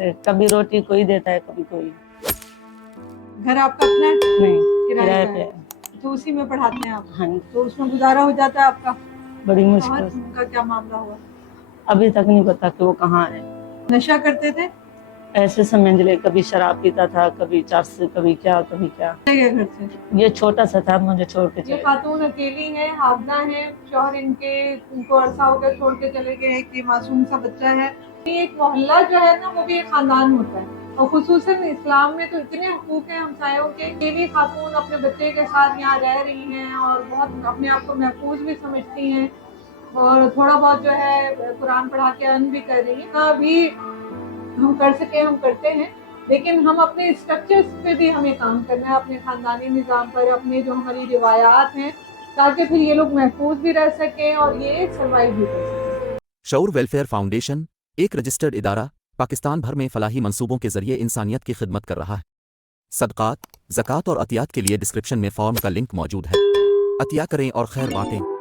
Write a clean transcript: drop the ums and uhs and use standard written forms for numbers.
कभी रोटी कोई देता है, कभी कोई घर आपका अपना है? नहीं, किराए किराए का पे है। है। तो उसी में पढ़ाते हैं आप? हाँ, तो उसमें गुजारा हो जाता है आपका? बड़ी और मुश्किल से। उनका क्या मामला हुआ? अभी तक नहीं पता कि वो कहाँ है। नशा करते थे? ऐसे समझ ले, कभी शराब पीता था, कभी चरस, कभी क्या कभी क्या। चले गए घर से? ये छोटा सा था, मुझे छोड़ के ये चले गए। खातून अकेली है, हाफजा है, शौहर इनको अरसा हो गया छोड़ के चले गए, एक ये मासूम सा बच्चा है। ये एक मोहल्ला जो है ना, वो भी एक खानदान होता है, और खुसूसन इस्लाम में तो इतने हकूक हैं हमसायों के। अकेली खातून अपने बच्चे के साथ यहाँ रह रही हैं और बहुत अपने आप को महफूज भी समझती हैं, और थोड़ा बहुत जो है कुरान पढ़ा के अर्न भी कर रही हैं। अभी हम कर सके हम करते हैं, लेकिन हम अपने स्ट्रक्चर्स पे भी हमें काम करना है, अपने खानदानी निज़ाम पर, अपने जो हमारी रिवायात हैं, ताकि फिर ये लोग महफूज भी रह सकें और ये सर्वाइव भी कर सकें। शऊर वेलफेयर फाउंडेशन एक रजिस्टर्ड इदारा पाकिस्तान भर में फलाही मंसूबों के जरिए इंसानियत की खिदमत कर रहा है। सदक़ात, ज़कात और अतियात के लिए डिस्क्रिप्शन में फॉर्म का लिंक मौजूद है। अतिया करें और खैर बांटें।